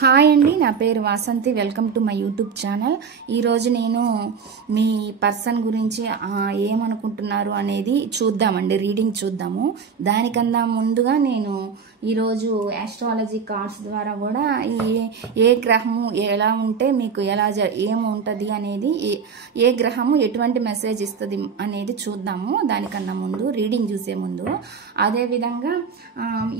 Hi అండి, నా పేరు Vasanthi. Welcome to my YouTube channel. ఈరోజు నేను మీ పర్సన్ గురించి ఏమనుకుంటున్నారు అనేది చూద్దామండి, రీడింగ్ చూద్దాము. దానికన్నా ముందుగా నేను ఈరోజు ఆస్ట్రాలజీ కార్డ్స్ ద్వారా కూడా ఏ గ్రహము ఎలా ఉంటే మీకు ఎలా ఏముంటుంది అనేది, ఏ గ్రహము ఎటువంటి మెసేజ్ ఇస్తుంది అనేది చూద్దాము. దానికన్నా ముందు రీడింగ్ చూసే ముందు అదేవిధంగా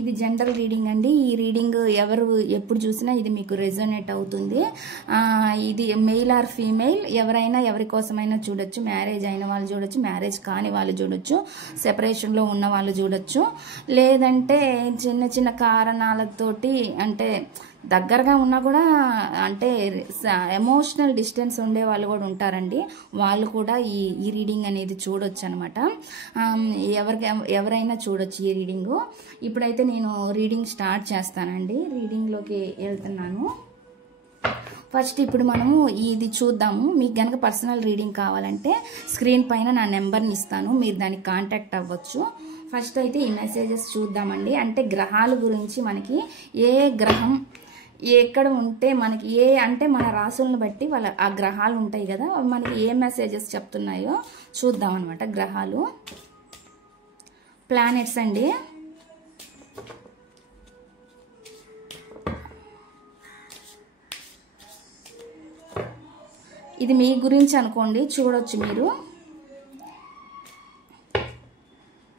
ఇది జనరల్ రీడింగ్ అండి. ఈ రీడింగ్ ఎవరు ఎప్పుడు చూసినా ఇది మీకు రెజోనేట్ అవుతుంది. ఇది మెయిల్ ఆర్ ఫీమేల్ ఎవరైనా ఎవరి కోసమైనా చూడొచ్చు. మ్యారేజ్ అయిన వాళ్ళు చూడొచ్చు, మ్యారేజ్ కాని వాళ్ళు చూడొచ్చు, సెపరేషన్లో ఉన్న వాళ్ళు చూడొచ్చు, లేదంటే చిన్న చిన్న కారణాలతోటి అంటే దగ్గరగా ఉన్నా కూడా అంటే ఎమోషనల్ డిస్టెన్స్ ఉండే వాళ్ళు కూడా ఉంటారండి. వాళ్ళు కూడా ఈ రీడింగ్ అనేది చూడొచ్చు అనమాట. ఎవరైనా చూడొచ్చు ఈ రీడింగు. ఇప్పుడైతే నేను రీడింగ్ స్టార్ట్ చేస్తానండి. రీడింగ్లోకి వెళ్తున్నాను. ఫస్ట్ ఇప్పుడు మనము ఇది చూద్దాము. మీకు కనుక పర్సనల్ రీడింగ్ కావాలంటే స్క్రీన్ పైన నా నెంబర్ని ఇస్తాను, మీరు దానికి కాంటాక్ట్ అవ్వచ్చు. ఫస్ట్ అయితే ఈ మెసేజెస్ చూద్దామండి. అంటే గ్రహాల గురించి మనకి ఏ గ్రహం ఎక్కడ ఉంటే మనకి అంటే మన రాసులను బట్టి ఆ గ్రహాలు ఉంటాయి కదా, మనకి ఏ మెసేజెస్ చెప్తున్నాయో చూద్దాం అనమాట. గ్రహాలు, ప్లానెట్స్ అండి. ఇది మీ గురించి అనుకోండి, చూడొచ్చు మీరు.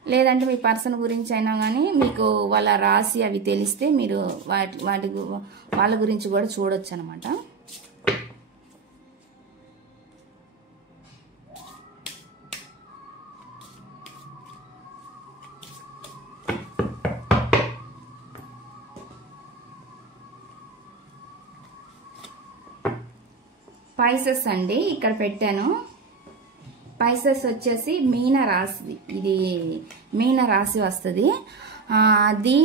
లేదంటే మీ పర్సన్ గురించి అయినా కానీ మీకు వాళ్ళ రాశి అవి తెలిస్తే మీరు వాళ్ళ గురించి కూడా చూడొచ్చు అనమాట. పైసెస్ అండి ఇక్కడ పెట్టాను. పైసెస్ వచ్చేసి మీన రాశి, ఇది మీన రాశి వస్తుంది. అది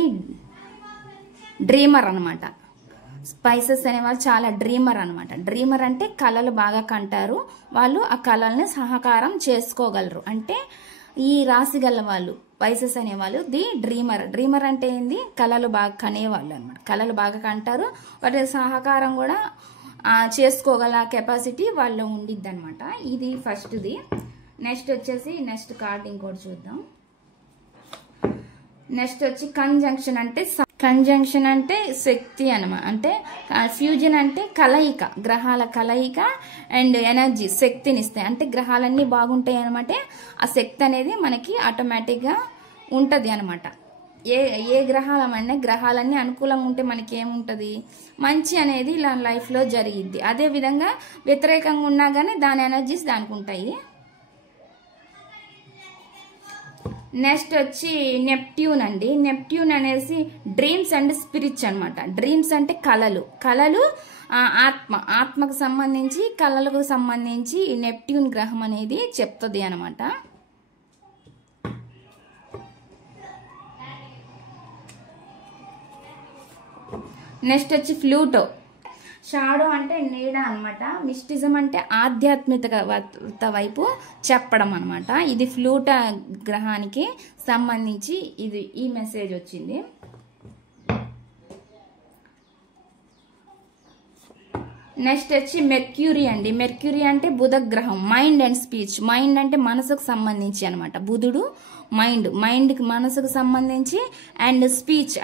డ్రీమర్ అనమాట. స్పైసెస్ అనేవాళ్ళు చాలా డ్రీమర్ అనమాట. డ్రీమర్ అంటే కళలు బాగా కంటారు, వాళ్ళు ఆ కళల్ని సహకారం చేసుకోగలరు. అంటే ఈ రాశి గల వాళ్ళు పైసెస్ అనేవాళ్ళు ది డ్రీమర్. డ్రీమర్ అంటే ఏంది? కళలు బాగా కనేవాళ్ళు అనమాట. కళలు బాగా కంటారు, వాటి సహకారం కూడా చేసుకోగల కెపాసిటీ వాళ్ళు ఉండిద్ది అనమాట. ఇది ఫస్ట్ది. నెక్స్ట్ వచ్చేసి నెక్స్ట్ కార్డ్ ఇంకోటి చూద్దాం. నెక్స్ట్ వచ్చి కంజంక్షన్ అంటే శక్తి అనమాట. అంటే ఫ్యూజన్ అంటే కలయిక, గ్రహాల కలయిక అండ్ ఎనర్జీ, శక్తిని ఇస్తాయి. అంటే గ్రహాలన్నీ బాగుంటాయి అనమాట. ఆ శక్తి అనేది మనకి ఆటోమేటిక్గా ఉంటుంది అనమాట. ఏ గ్రహాలన్నీ అనుకూలంగా ఉంటే మనకి ఏముంటుంది? మంచి అనేది ఇలా లైఫ్లో జరిగిద్ది. అదేవిధంగా వ్యతిరేకంగా ఉన్నా కానీ దాని ఎనర్జీస్ దానికి ఉంటాయి. నెక్స్ట్ వచ్చి నెప్ట్యూన్ అండి. నెప్ట్యూన్ అనేసి డ్రీమ్స్ అండ్ స్పిరిట్స్ అనమాట. డ్రీమ్స్ అంటే కళలు ఆత్మకు సంబంధించి, కళలకు సంబంధించి నెప్ట్యూన్ గ్రహం అనేది చెప్తుంది అనమాట. నెక్స్ట్ వచ్చి ఫ్లూటో. షాడో అంటే నీడ అనమాట. మిస్టిజం అంటే ఆధ్యాత్మికత వైపు చెప్పడం అనమాట. ఇది ఫ్లూటో గ్రహానికి సంబంధించి ఈ మెసేజ్ వచ్చింది. నెక్స్ట్ వచ్చి మెర్క్యూరీ అండి. మెర్క్యూరీ అంటే బుధ గ్రహం. Mind and speech. మైండ్ అంటే మనసుకు సంబంధించి అనమాట. బుధుడు మైండ్కి మనసుకు సంబంధించి, అండ్ స్పీచ్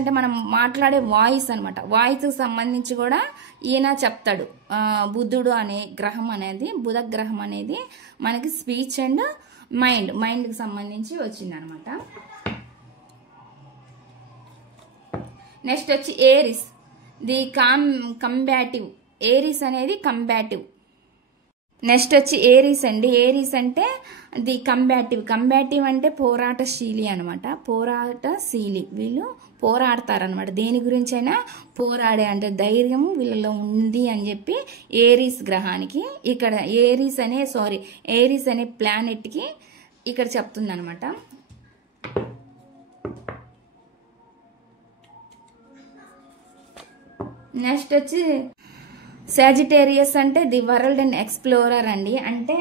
అంటే మనం మాట్లాడే వాయిస్ అనమాట. వాయిస్కి సంబంధించి కూడా ఈయన చెప్తాడు. బుధుడు అనే గ్రహం అనేది, బుధ గ్రహం అనేది మనకి స్పీచ్ అండ్ మైండ్కి సంబంధించి వచ్చింది అనమాట. నెక్స్ట్ వచ్చి ఏరిస్, ది కంబాటివ్. ఏరిస్ అనేది కంబాటివ్. నెక్స్ట్ వచ్చి ఏరీస్ అండి. ఏరీస్ అంటే ది కంబాటివ్ అంటే పోరాటశీలి అనమాట. పోరాటశీలి, వీళ్ళు పోరాడతారనమాట. దేని గురించి అయినా పోరాడే అంటే ధైర్యం వీళ్ళలో ఉంది అని చెప్పి ఏరీస్ గ్రహానికి ఇక్కడ ఏరీస్ అనే ప్లానెట్కి ఇక్కడ చెప్తుంది అనమాట. నెక్స్ట్ వచ్చి సాజిటేరియస్ అంటే ది వరల్డ్ అండ్ ఎక్స్ప్లోరర్ అండి. అంటే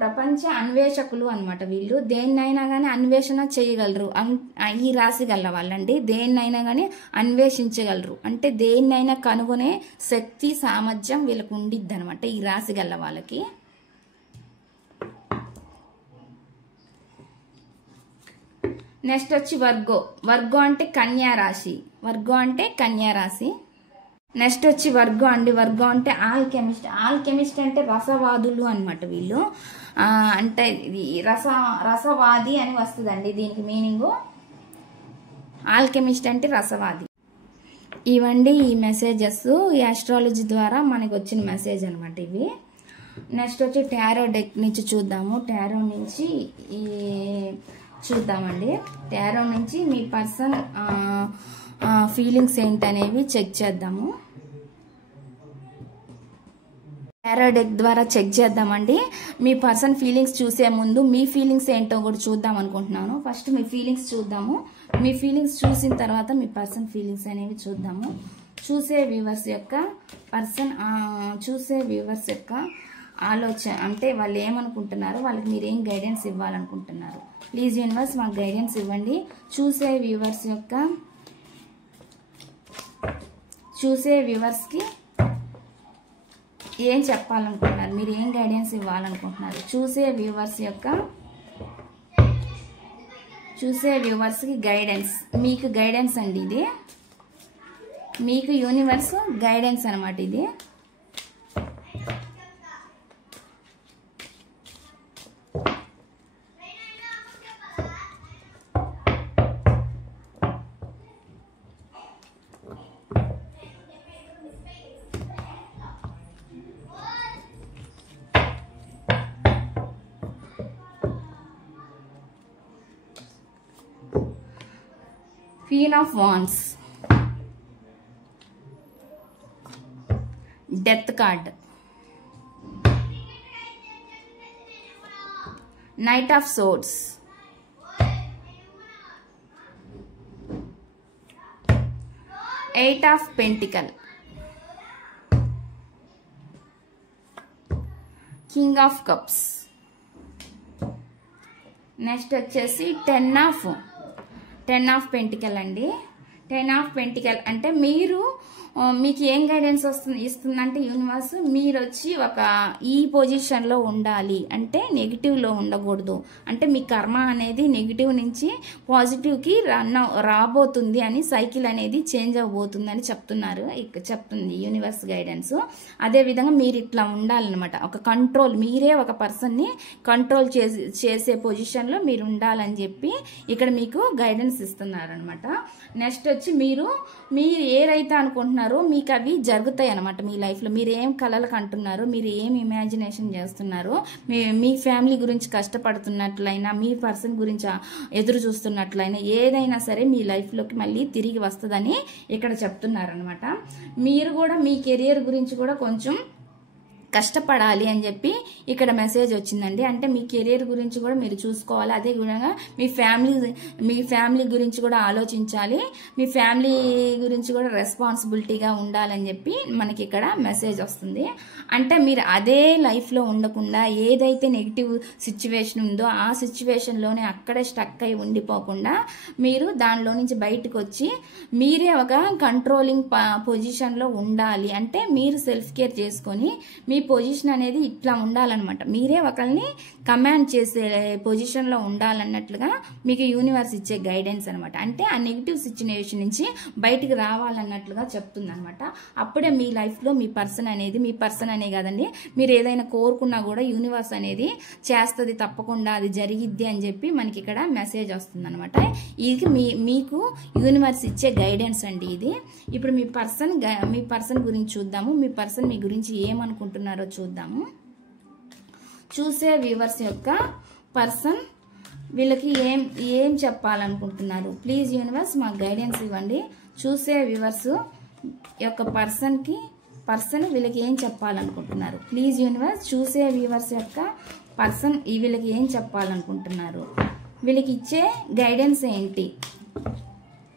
ప్రపంచ అన్వేషకులు అనమాట వీళ్ళు. దేన్నైనా కానీ అన్వేషణ చేయగలరు. ఈ రాశి గల వాళ్ళండి దేన్నైనా కానీ అన్వేషించగలరు. అంటే దేన్నైనా కనుగొనే శక్తి సామర్థ్యం వీళ్ళకు ఉండిద్ది అనమాట ఈ రాశి గల వాళ్ళకి. నెక్స్ట్ వచ్చి వర్గో. వర్గో అంటే కన్యా రాశి. వర్గో అంటే కన్యా రాశి. నెక్స్ట్ వచ్చి వర్గో అండి. వర్గో అంటే ఆల్కెమిస్ట్. ఆల్కెమిస్ట్ అంటే రసవాదులు అనమాట వీళ్ళు. అంటే రసవాది అని వస్తుందండి దీనికి మీనింగు. ఆల్కెమిస్ట్ అంటే రసవాది. ఇవండి ఈ మెసేజెస్ ఈ ఆస్ట్రాలజీ ద్వారా మనకు వచ్చిన మెసేజ్ అనమాట ఇవి. నెక్స్ట్ వచ్చి టారో డెక్ నుంచి చూద్దాము. టారో నుంచి చూద్దామండి. టారో నుంచి మీ పర్సన్ ఫీలింగ్స్ ఏంటనేవి చెక్ చేద్దాము. టారో డెక్ ద్వారా చెక్ చేద్దామండి. మీ పర్సన్ ఫీలింగ్స్ చూసే ముందు మీ ఫీలింగ్స్ ఏంటో కూడా చూద్దాం అనుకుంటున్నాను. ఫస్ట్ మీ ఫీలింగ్స్ చూద్దాము. మీ ఫీలింగ్స్ చూసిన తర్వాత మీ పర్సన్ ఫీలింగ్స్ అనేవి చూద్దాము. చూసే వ్యూవర్స్ యొక్క ఆలోచన అంటే వాళ్ళు ఏమనుకుంటున్నారు, వాళ్ళకి మీరు ఏం గైడెన్స్ ఇవ్వాలనుకుంటున్నారు. ప్లీజ్ యూనివర్స్ మాకు గైడెన్స్ ఇవ్వండి. చూసే వ్యూవర్స్కి ఏం చెప్పాలనుకుంటున్నారు, మీరు ఏం గైడెన్స్ ఇవ్వాలనుకుంటున్నారు. చూసే వ్యూవర్స్కి గైడెన్స్, మీకు గైడెన్స్ అండి ఇది. మీకు యూనివర్స్ గైడెన్స్ అనమాట ఇది. Queen of Wands, Death card, Knight of Swords, Eight of Pentacles, King of Cups. Next వచ్చేసి టెన్ ఆఫ్ పెంటికల్ అండి. 10 ఆఫ్ పెంటికల్ అంటే మీకు ఏం గైడెన్స్ ఇస్తుందంటే యూనివర్స్, మీరు వచ్చి ఈ పొజిషన్లో ఉండాలి అంటే నెగిటివ్లో ఉండకూడదు. అంటే మీ కర్మ అనేది నెగిటివ్ నుంచి పాజిటివ్కి రాబోతుంది అని, సైకిల్ అనేది చేంజ్ అవబోతుంది అని చెప్తుంది యూనివర్స్ గైడెన్స్. అదేవిధంగా మీరు ఇట్లా ఉండాలన్నమాట. మీరే ఒక పర్సన్ని కంట్రోల్ చేసే పొజిషన్లో మీరు ఉండాలని చెప్పి ఇక్కడ మీకు గైడెన్స్ ఇస్తున్నారు అనమాట. నెక్స్ట్ వచ్చి మీరు ఏదైతే అనుకుంటున్నారో మీకు అవి జరుగుతాయి అనమాట. మీ లైఫ్లో మీరు ఏం కలలు కంటున్నారో, మీరు ఏం ఇమాజినేషన్ చేస్తున్నారో, మీ ఫ్యామిలీ గురించి కష్టపడుతున్నట్లయినా, మీ పర్సన్ గురించి ఎదురు చూస్తున్నట్లయినా, ఏదైనా సరే మీ లైఫ్లోకి మళ్ళీ తిరిగి వస్తుందని ఇక్కడ చెప్తున్నారనమాట. మీరు కూడా మీ కెరియర్ గురించి కూడా కొంచెం కష్టపడాలి అని చెప్పి ఇక్కడ మెసేజ్ వచ్చిందండి. అంటే మీ కెరీర్ గురించి కూడా మీరు చూసుకోవాలి. అదే విధంగా మీ ఫ్యామిలీ గురించి కూడా ఆలోచించాలి. మీ ఫ్యామిలీ గురించి కూడా రెస్పాన్సిబిలిటీగా ఉండాలని చెప్పి మనకి ఇక్కడ మెసేజ్ వస్తుంది. అంటే మీరు అదే లైఫ్లో ఉండకుండా ఏదైతే నెగిటివ్ సిచ్యువేషన్ ఉందో ఆ సిచ్యువేషన్లోనే అక్కడే స్టక్ అయి ఉండిపోకుండా మీరు దానిలో నుంచి బయటకు వచ్చి మీరే ఒక కంట్రోలింగ్ పొజిషన్లో ఉండాలి. అంటే మీరు సెల్ఫ్ కేర్ చేసుకొని మీ పొజిషన్ అనేది ఇట్లా ఉండాలన్నమాట. మీరే ఒకరిని కమాండ్ చేసే పొజిషన్లో ఉండాలన్నట్లుగా మీకు యూనివర్స్ ఇచ్చే గైడెన్స్ అనమాట. అంటే ఆ నెగిటివ్ సిచ్యువేషన్ నుంచి బయటికి రావాలన్నట్లుగా చెప్తుంది అనమాట. అప్పుడే మీ లైఫ్లో మీ పర్సన్ అనే కాదండి, మీరు ఏదైనా కోరుకున్నా కూడా యూనివర్స్ అనేది చేస్తుంది, తప్పకుండా అది జరిగిద్ది అని చెప్పి మనకి ఇక్కడ మెసేజ్ వస్తుంది అనమాట. ఇది మీకు యూనివర్స్ ఇచ్చే గైడెన్స్ అండి ఇది. ఇప్పుడు మీ పర్సన్ గురించి చూద్దాము. మీ పర్సన్ మీ గురించి ఏమనుకుంటున్నారో చూద్దాము. చూసే వ్యూవర్స్ యొక్క పర్సన్ వీళ్ళకి ఏం చెప్పాలనుకుంటున్నారు. ప్లీజ్ యూనివర్స్ మాకు గైడెన్స్ ఇవ్వండి. చూసే వ్యూవర్స్ యొక్క పర్సన్ వీళ్ళకి ఏం చెప్పాలనుకుంటున్నారు. ప్లీజ్ యూనివర్స్ చూసే వ్యూవర్స్ యొక్క పర్సన్ వీళ్ళకి ఏం చెప్పాలనుకుంటున్నారు. వీళ్ళకి ఇచ్చే గైడెన్స్ ఏంటి,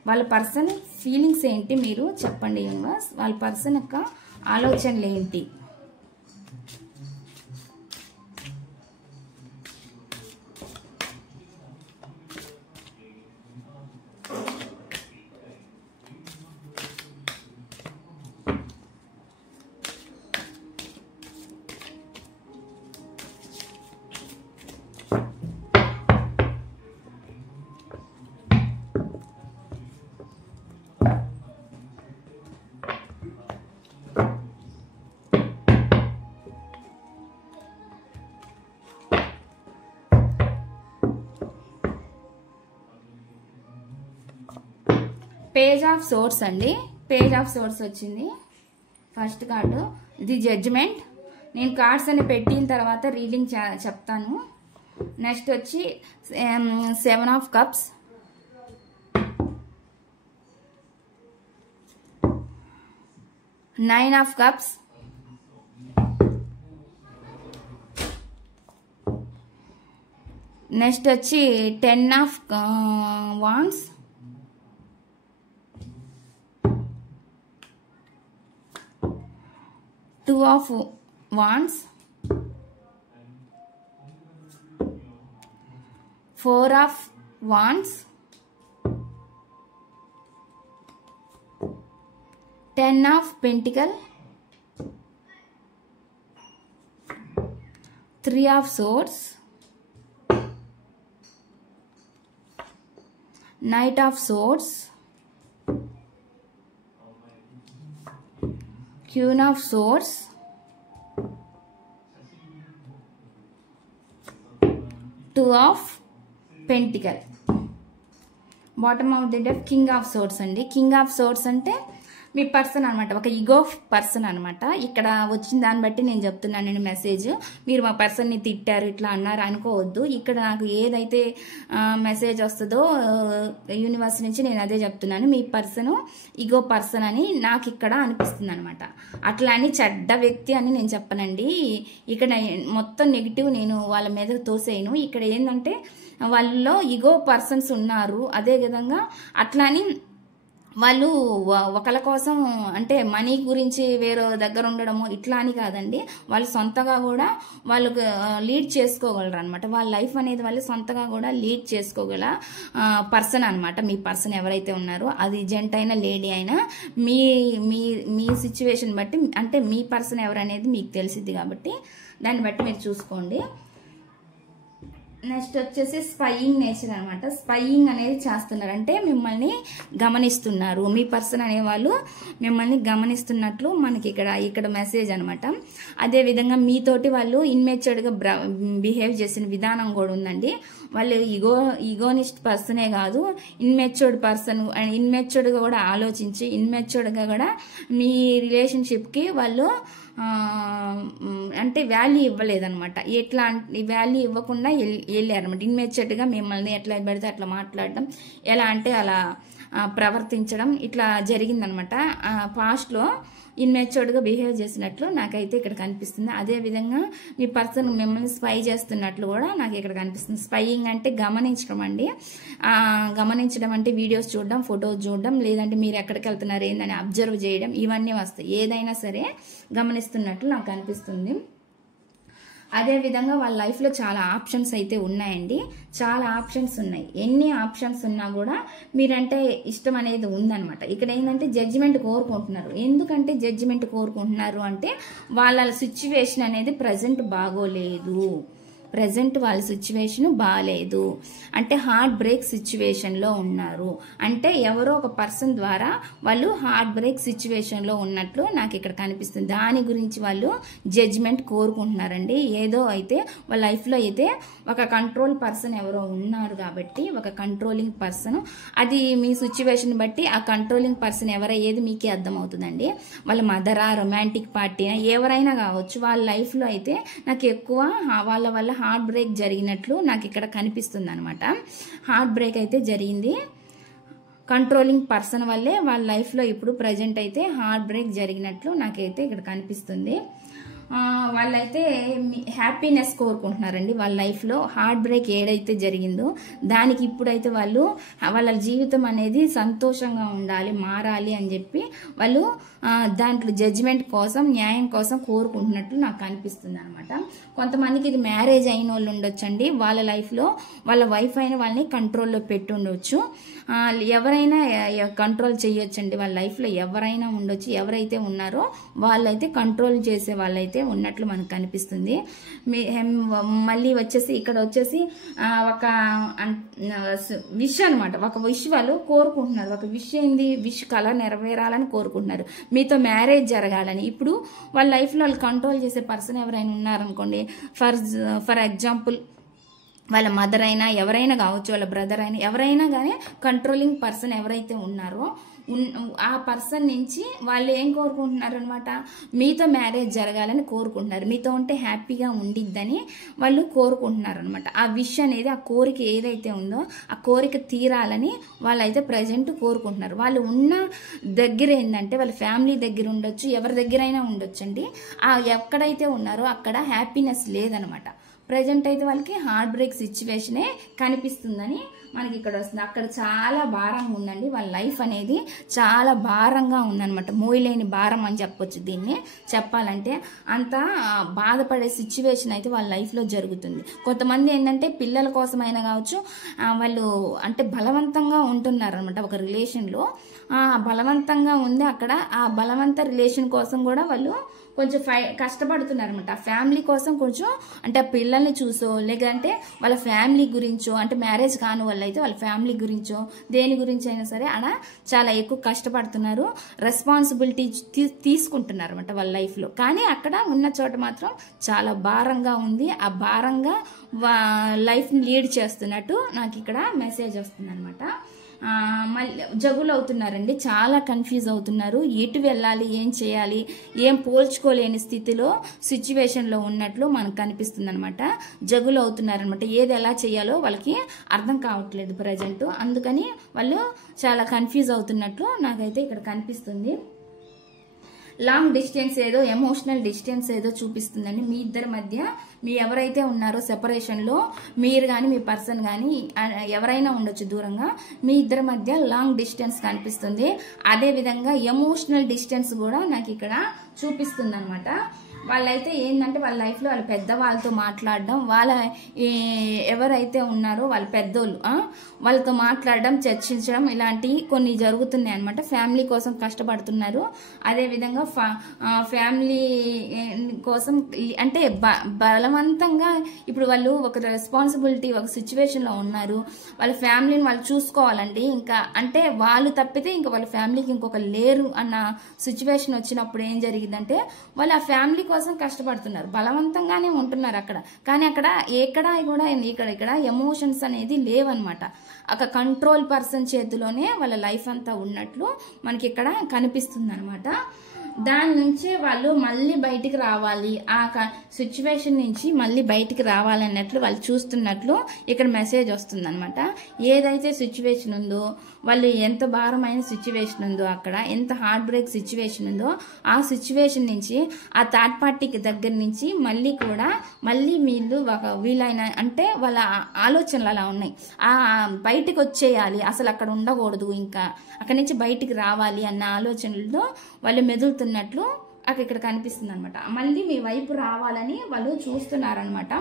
వాళ్ళ పర్సన్ ఫీలింగ్స్ ఏంటి మీరు చెప్పండి యూనివర్స్. వాళ్ళ పర్సన్ యొక్క ఆలోచనలు ఏంటి. పేజ్ ఆఫ్ సోర్స్ అండి, పేజ్ ఆఫ్ సోర్స్ వచ్చింది ఫస్ట్ కార్డు. ఇది జడ్జిమెంట్. నేను కార్డ్స్ అని పెట్టిన తర్వాత రీడింగ్ చెప్తాను. నెక్స్ట్ వచ్చి 7 of cups, nine of cups, next వచ్చి 10 of wands, 2 of wands, 4 of wands, 10 of pentacle, 3 of swords, Knight of Swords, Queen of Swords, Two of Pentacle. Bottom of the deck King of Swords అండి. King of Swords అంటే మీ person అనమాట, ఒక ego person అనమాట. ఇక్కడ వచ్చిన దాన్ని బట్టి నేను చెప్తున్నాను నేను మెసేజ్. మీరు మా పర్సన్ని తిట్టారు ఇట్లా అన్నారు అనుకోవద్దు. ఇక్కడ నాకు ఏదైతే మెసేజ్ వస్తుందో యూనివర్స్ నుంచి నేను అదే చెప్తున్నాను. మీ పర్సన్ ఈగో పర్సన్ అని నాకు ఇక్కడ అనిపిస్తుంది అనమాట. అట్లా అని చెడ్డ వ్యక్తి అని నేను చెప్పనండి. ఇక్కడ మొత్తం నెగిటివ్ నేను వాళ్ళ మీద తోసేయను. ఇక్కడ ఏంటంటే వాళ్ళలో ఈగో పర్సన్స్ ఉన్నారు. అదే విధంగా అట్లా అని వాళ్ళు ఒకళ్ళ కోసం అంటే మనీ గురించి వేరే దగ్గర ఉండడము ఇట్లా అని కాదండి. వాళ్ళు సొంతగా కూడా వాళ్ళు లీడ్ చేసుకోగలరు అనమాట. వాళ్ళ లైఫ్ అనేది వాళ్ళు సొంతగా కూడా లీడ్ చేసుకోగల పర్సన్ అనమాట. మీ పర్సన్ ఎవరైతే ఉన్నారో అది జెంట్ అయినా లేడీ అయినా మీ మీ మీ సిచ్యువేషన్ బట్టి అంటే మీ పర్సన్ ఎవరనేది మీకు తెలిసిద్ది కాబట్టి దాన్ని బట్టి మీరు చూసుకోండి. నెక్స్ట్ వచ్చేసి స్పైయింగ్ నేచర్ అనమాట. స్పైయింగ్ అనేది చేస్తున్నారు అంటే మిమ్మల్ని గమనిస్తున్నారు. మీ పర్సన్ అనేవాళ్ళు మిమ్మల్ని గమనిస్తున్నట్లు మనకి ఇక్కడ మెసేజ్ అనమాట. అదే విధంగా మీతోటి వాళ్ళు ఇన్మెచ్యూర్డ్గా బిహేవ్ చేసిన విధానం కూడా ఉందండి. వాళ్ళు ఈగోనిస్ట్ పర్సనే కాదు, ఇన్మెచ్యూర్డ్గా కూడా ఆలోచించి ఇన్మెచ్యూర్డ్గా కూడా మీ రిలేషన్షిప్కి వాళ్ళు అంటే వాల్యూ ఇవ్వలేదన్నమాట. ఎట్లా వాల్యూ ఇవ్వకుండా వెళ్ళారనమాట. ఇన్మెచ్యూర్డ్గా మిమ్మల్ని ఎట్లా పడితే అట్లా మాట్లాడడం, ఎలా అంటే అలా ప్రవర్తించడం ఇట్లా జరిగిందనమాట. పాస్ట్లో ఇన్మెచ్యూర్డ్గా బిహేవ్ చేసినట్లు నాకైతే ఇక్కడ కనిపిస్తుంది. అదేవిధంగా మీ పర్సన్ మిమ్మల్ని స్పై చేస్తున్నట్లు కూడా నాకు ఇక్కడ కనిపిస్తుంది. స్పైయింగ్ అంటే గమనించడం అండి. గమనించడం అంటే వీడియోస్ చూడడం, ఫొటోస్ చూడడం, లేదంటే మీరు ఎక్కడికి వెళ్తున్నారు ఏందని అబ్జర్వ్ చేయడం, ఇవన్నీ వస్తాయి. ఏదైనా సరే గమనిస్తున్నట్లు నాకు అనిపిస్తుంది. అదేవిధంగా వాళ్ళ లైఫ్లో చాలా ఆప్షన్స్ అయితే ఉన్నాయండి. చాలా ఆప్షన్స్ ఉన్నాయి. ఎన్ని ఆప్షన్స్ ఉన్నా కూడా మీరంటే ఇష్టం అనేది ఉందన్నమాట. ఇక్కడ ఏంటంటే జడ్జిమెంట్ కోరుకుంటున్నారు. ఎందుకంటే జడ్జిమెంట్ కోరుకుంటున్నారు అంటే వాళ్ళ సిచ్యువేషన్ అనేది ప్రజెంట్ బాగోలేదు. ప్రజెంట్ వాళ్ళ సిచ్యువేషన్ బాగాలేదు అంటే హార్ట్ బ్రేక్ సిచ్యువేషన్లో ఉన్నారు. అంటే ఎవరో ఒక పర్సన్ ద్వారా వాళ్ళు హార్ట్ బ్రేక్ సిచ్యువేషన్లో ఉన్నట్లు నాకు ఇక్కడ కనిపిస్తుంది. దాని గురించి వాళ్ళు జడ్జిమెంట్ కోరుకుంటున్నారండి. ఏదో అయితే వాళ్ళ లైఫ్లో అయితే ఒక కంట్రోల్ పర్సన్ ఎవరో ఉన్నారు కాబట్టి ఒక కంట్రోలింగ్ పర్సన్, అది మీ సిచ్యువేషన్ బట్టి ఆ కంట్రోలింగ్ పర్సన్ ఎవరయ్యేది మీకే అర్థమవుతుందండి. వాళ్ళ మదరా, రొమాంటిక్ పార్టీనా, ఎవరైనా కావచ్చు. వాళ్ళ లైఫ్లో అయితే నాకు ఎక్కువ వాళ్ళ వల్ల హార్ట్ బ్రేక్ జరిగినట్లు నాకు ఇక్కడ కనిపిస్తుంది అనమాట. హార్ట్ బ్రేక్ అయితే జరిగింది కంట్రోలింగ్ పర్సన్ వల్లే వాళ్ళ లైఫ్లో ఇప్పుడు ప్రజెంట్ అయితే హార్ట్ బ్రేక్ జరిగినట్లు నాకైతే ఇక్కడ కనిపిస్తుంది. వాళ్ళైతే హ్యాపీనెస్ కోరుకుంటున్నారండి. వాళ్ళ లైఫ్లో హార్ట్ బ్రేక్ ఏదైతే జరిగిందో దానికి ఇప్పుడైతే వాళ్ళు వాళ్ళ జీవితం అనేది సంతోషంగా ఉండాలి, మారాలి అని చెప్పి వాళ్ళు దాంట్లో జడ్జిమెంట్ కోసం, న్యాయం కోసం కోరుకుంటున్నట్లు నాకు అనిపిస్తుంది అనమాట. కొంతమందికి ఇది మ్యారేజ్ అయిన వాళ్ళు ఉండొచ్చండి. వాళ్ళ లైఫ్లో వాళ్ళ వైఫ్ అయిన వాళ్ళని కంట్రోల్లో పెట్టి ఉండొచ్చు. ఎవరైనా కంట్రోల్ చేయొచ్చండి. వాళ్ళ లైఫ్లో ఎవరైనా ఉండొచ్చు. ఎవరైతే ఉన్నారో వాళ్ళైతే కంట్రోల్ చేసే వాళ్ళైతే ఉన్నట్లు మనకు కనిపిస్తుంది. మళ్ళీ వచ్చేసి ఇక్కడ వచ్చేసి ఒక విష్ అనమాట. ఒక విష్ వాళ్ళు కోరుకుంటున్నారు. ఒక విష్ ఏంది, విష్ కళ నెరవేరాలని కోరుకుంటున్నారు. మీతో మ్యారేజ్ జరగాలని. ఇప్పుడు వాళ్ళ లైఫ్లో వాళ్ళు కంట్రోల్ చేసే పర్సన్ ఎవరైనా ఉన్నారనుకోండి, ఫర్ ఎగ్జాంపుల్ వాళ్ళ మదర్ అయినా ఎవరైనా కావచ్చు, వాళ్ళ బ్రదర్ అయినా ఎవరైనా కానీ కంట్రోలింగ్ పర్సన్ ఎవరైతే ఉన్నారో ఆ పర్సన్ నుంచి వాళ్ళు ఏం కోరుకుంటున్నారు అనమాట, మీతో మ్యారేజ్ జరగాలని కోరుకుంటున్నారు, మీతో ఉంటే హ్యాపీగా ఉండిద్దని వాళ్ళు కోరుకుంటున్నారు అనమాట. ఆ విష్ అనేది, ఆ కోరిక ఏదైతే ఉందో ఆ కోరిక తీరాలని వాళ్ళైతే ప్రజెంట్ కోరుకుంటున్నారు. వాళ్ళు ఉన్న దగ్గర ఏంటంటే వాళ్ళ ఫ్యామిలీ దగ్గర ఉండొచ్చు, ఎవరి దగ్గరైనా ఉండొచ్చు అండి. ఆ ఎక్కడైతే ఉన్నారో అక్కడ హ్యాపీనెస్ లేదనమాట. ప్రజెంట్ అయితే వాళ్ళకి హార్ట్ బ్రేక్ సిచ్యువేషనే కనిపిస్తుందని మనకి ఇక్కడ వస్తుంది. అక్కడ చాలా భారంగా ఉందండి, వాళ్ళ లైఫ్ అనేది చాలా భారంగా ఉందన్నమాట. మోయలేని భారం అని చెప్పొచ్చు దీన్ని చెప్పాలంటే. అంత బాధపడే సిచ్యువేషన్ అయితే వాళ్ళ లైఫ్లో జరుగుతుంది. కొంతమంది ఏంటంటే పిల్లల కోసమైనా కావచ్చు, వాళ్ళు అంటే బలవంతంగా ఉంటున్నారు అనమాట ఒక రిలేషన్లో. బలవంతంగా ఉంది అక్కడ. ఆ బలవంత రిలేషన్ కోసం కూడా వాళ్ళు కొంచెం కష్టపడుతున్నారు అనమాట. ఆ ఫ్యామిలీ కోసం కొంచెం అంటే ఆ పిల్లల్ని చూసో, లేదంటే వాళ్ళ ఫ్యామిలీ గురించో, అంటే మ్యారేజ్ కాని వాళ్ళు అయితే వాళ్ళ ఫ్యామిలీ గురించో దేని గురించి అయినా సరే అలా చాలా ఎక్కువ కష్టపడుతున్నారు, రెస్పాన్సిబిలిటీ తీసుకుంటున్నారు అనమాట వాళ్ళ లైఫ్లో. కానీ అక్కడ ఉన్న చోట మాత్రం చాలా భారంగా ఉంది. ఆ భారంగా లైఫ్ని లీడ్ చేస్తున్నట్టు నాకు ఇక్కడ మెసేజ్ వస్తుంది అనమాట. మళ్ళీ జగులు అవుతున్నారండి, చాలా కన్ఫ్యూజ్ అవుతున్నారు. ఎటు వెళ్ళాలి, ఏం చేయాలి, ఏం పోల్చుకోలేని స్థితిలో సిచ్యువేషన్లో ఉన్నట్లు మనకు కనిపిస్తుంది అనమాట. జగులు అవుతున్నారనమాట. ఏది ఎలా చేయాలో వాళ్ళకి అర్థం కావట్లేదు ప్రజెంట్. అందుకని వాళ్ళు చాలా కన్ఫ్యూజ్ అవుతున్నట్లు నాకైతే ఇక్కడ కనిపిస్తుంది. లాంగ్ డిస్టెన్స్ ఏదో, ఎమోషనల్ డిస్టెన్స్ ఏదో చూపిస్తుందండి మీ ఇద్దరి మధ్య. మీ ఎవరైతే ఉన్నారో సెపరేషన్లో, మీరు కానీ మీ పర్సన్ కానీ ఎవరైనా ఉండొచ్చు దూరంగా, మీ ఇద్దరి మధ్య లాంగ్ డిస్టెన్స్ కనిపిస్తుంది. అదేవిధంగా ఎమోషనల్ డిస్టెన్స్ కూడా నాకు ఇక్కడ చూపిస్తుంది అనమాట. వాళ్ళైతే ఏంటంటే వాళ్ళ లైఫ్లో వాళ్ళ పెద్దవాళ్ళతో మాట్లాడడం, వాళ్ళ ఎవరైతే ఉన్నారో వాళ్ళ పెద్దోళ్ళు వాళ్ళతో మాట్లాడడం, చర్చించడం ఇలాంటివి కొన్ని జరుగుతున్నాయి అనమాట. ఫ్యామిలీ కోసం కష్టపడుతున్నారు. అదేవిధంగా ఫ్యామిలీ కోసం అంటే బలవంతంగా ఇప్పుడు వాళ్ళు ఒక రెస్పాన్సిబిలిటీ, ఒక సిచ్యువేషన్లో ఉన్నారు. వాళ్ళ ఫ్యామిలీని వాళ్ళు చూసుకోవాలండి. ఇంకా అంటే వాళ్ళు తప్పితే ఇంకా వాళ్ళ ఫ్యామిలీకి ఇంకొక లేరు అన్న సిచ్యువేషన్ వచ్చినప్పుడు ఏం జరిగిందంటే వాళ్ళు ఆ ఫ్యామిలీ కోసం కష్టపడుతున్నారు, బలవంతంగానే ఉంటున్నారు అక్కడ. కానీ అక్కడ ఎక్కడా కూడా ఇక్కడ ఎమోషన్స్ అనేది లేవన్నమాట. ఒక కంట్రోల్ పర్సన్ చేతిలోనే వాళ్ళ లైఫ్ అంతా ఉన్నట్లు మనకి ఇక్కడ కనిపిస్తుంది అనమాట. దాని నుంచే వాళ్ళు మళ్ళీ బయటికి రావాలి, ఆ సిచ్యువేషన్ నుంచి మళ్ళీ బయటికి రావాలన్నట్లు వాళ్ళు చూస్తున్నట్లు ఇక్కడ మెసేజ్ వస్తుంది అనమాట. ఏదైతే సిచ్యువేషన్ ఉందో, వాళ్ళు ఎంత భారమైన సిచ్యువేషన్ ఉందో, అక్కడ ఎంత హార్ట్ బ్రేక్ సిచ్యువేషన్ ఉందో, ఆ సిచ్యువేషన్ నుంచి ఆ థర్డ్ పార్టీకి దగ్గర నుంచి మళ్ళీ వీళ్ళైన అంటే వాళ్ళ ఆలోచనలు అలా ఉన్నాయి. బయటికి వచ్చేయాలి, అసలు అక్కడ ఉండకూడదు, ఇంకా అక్కడి నుంచి బయటికి రావాలి అన్న ఆలోచనలతో వాళ్ళు మెదులుతున్నట్లు అక్కడ ఇక్కడ కనిపిస్తుంది అనమాట. మళ్ళీ మీ వైపు రావాలని వాళ్ళు చూస్తున్నారనమాట.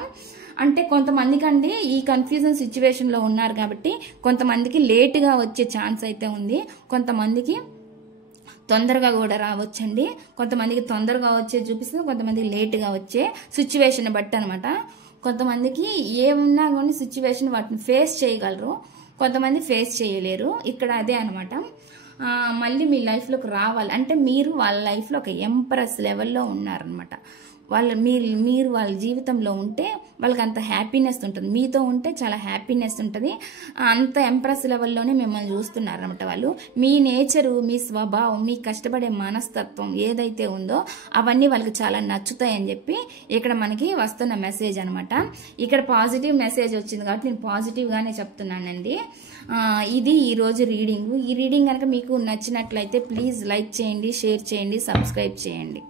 అంటే కొంతమందికి అండి ఈ కన్ఫ్యూజన్ సిచ్యువేషన్లో ఉన్నారు కాబట్టి కొంతమందికి లేటుగా వచ్చే ఛాన్స్ అయితే ఉంది, కొంతమందికి తొందరగా కూడా రావచ్చండి. కొంతమందికి తొందరగా వచ్చే చూపిస్తుంది, కొంతమందికి లేటుగా వచ్చే సిచ్యువేషన్ బట్టి అనమాట. కొంతమందికి ఏమున్నా కానీ సిచ్యువేషన్ వాటిని ఫేస్ చేయగలరు, కొంతమంది ఫేస్ చేయలేరు. ఇక్కడ అదే అనమాట. మళ్ళీ మీ లైఫ్లోకి రావాలి అంటే మీరు వాళ్ళ లైఫ్లో ఒక ఎంప్రెస్ లెవెల్లో ఉన్నారనమాట. మీరు వాళ్ళ జీవితంలో ఉంటే వాళ్ళకి అంత హ్యాపీనెస్ ఉంటుంది, మీతో ఉంటే చాలా హ్యాపీనెస్ ఉంటుంది. అంత ఎంప్రెస్ లెవెల్లోనే మిమ్మల్ని చూస్తున్నారనమాట వాళ్ళు. మీ నేచరు, మీ స్వభావం, మీ కష్టపడే మనస్తత్వం ఏదైతే ఉందో అవన్నీ వాళ్ళకి చాలా నచ్చుతాయని చెప్పి ఇక్కడ మనకి వస్తున్న మెసేజ్ అనమాట. ఇక్కడ పాజిటివ్ మెసేజ్ వచ్చింది కాబట్టి నేను పాజిటివ్గానే చెప్తున్నానండి. ఇది ఈరోజు రీడింగ్. ఈ రీడింగ్ కనుక మీకు నచ్చినట్లయితే ప్లీజ్ లైక్ చేయండి, షేర్ చేయండి, సబ్స్క్రైబ్ చేయండి.